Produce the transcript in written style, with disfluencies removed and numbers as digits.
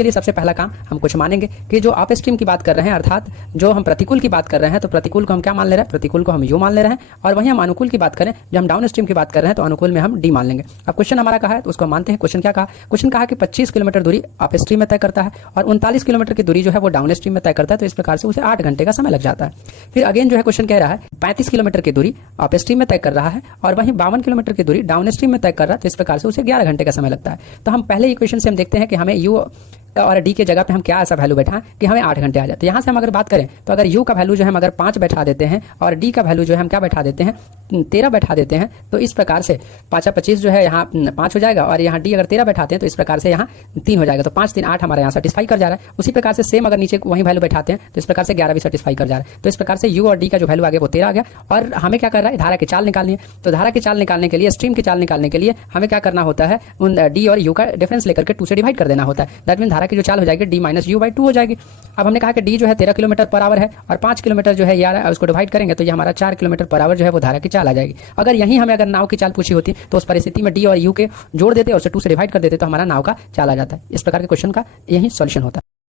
इसके लिए सबसे पहला काम हम कुछ मानेंगे कि जो अप स्ट्रीम की बात कर रहे हैं, अर्थात जो हम प्रतिकूल की बात कर रहे हैं, तो प्रतिकूल को हम क्या मान ले रहे हैं, प्रतिकूल को हम यू मान ले रहे हैं। और वहीं हम अनुकूल की बात करें, जब हम डाउन स्ट्रीम की बात कर रहे हैं तो अनुकूल में हम डी मान लेंगे। अब क्वेश्चन हमारा कहा है तो उसको मानते हैं। क्वेश्चन क्या कहा, क्वेश्चन कहा कि 25 किलोमीटर दूरी अप स्ट्रीम में तय करता है और 39 किलोमीटर की दूरी जो है वो डाउन स्ट्रीम में तय करता है, तो इस प्रकार से उसे 8 घंटे का समय लग जाता है। फिर अगेन जो है क्वेश्चन कह रहा है 35 किलोमीटर की दूरी अप स्ट्रीम में तय कर रहा है और वहीं 52 किलोमीटर की दूरी डाउन स्ट्रीम में तय कर रहा है, तो इस प्रकार से उसे 11 घंटे का समय लगता है। तो हम पहले इक्वेशन से हम देखते हैं कि हमें यू और डी के जगह पे हम क्या ऐसा वैल्यू बैठा कि हमें 8 घंटे आ जाए। तो यहाँ से हम अगर बात करें तो अगर यू का वैल्यू जो है हम अगर 5 बैठा देते हैं और डी का वैल्यू जो है हम क्या बैठा देते हैं, 13 बैठा देते हैं, तो इस प्रकार से 5 25 जो है यहाँ 5 हो जाएगा और यहाँ डी अगर 13 बैठाते हैं तो इस प्रकार से यहाँ 3 हो जाएगा। तो 5 3 8 हमारे यहाँ सेटिस्फाई कर जा रहा है। उसी प्रकार से सेम अगर नीचे वही वैल्यू बैठाते हैं तो इस प्रकार से 11 भी सेटिस्फाई कर जा रहा है। तो इस प्रकार से यू और डी का जो वैल्यू आ गया वो 13 आ गया। और हमें क्या कर रहा है, धारा की चाल निकालनी है। तो धारा की चाल निकालने के लिए, स्ट्रीम की चाल निकालने के लिए हमें क्या करना होता है, उन डी और यू का डिफरेंस लेकर के 2 से डिवाइड कर देना होता है। दैट मीन धारा की जो चाल हो जाएगी डी माइनस यू बाई 2 हो जाएगी। अब हमने कहा कि डी जो है 13 किलोमीटर पर आवर है और 5 किलोमीटर जो है ये आ रहा है, उसको डिवाइड करेंगे तो ये हमारा 4 किलोमीटर पर आवर जो है वो धारा की चाल आ जाएगी। अगर यहीं हमें अगर नाव की चाल पूछी होती तो उस परिस्थिति में डी और यू के जोड़ देते और उसे 2 से डिवाइड कर देते तो हमारा नाव का चाल आ जाता है। इस प्रकार के क्वेश्चन का यही सॉल्यूशन होता है।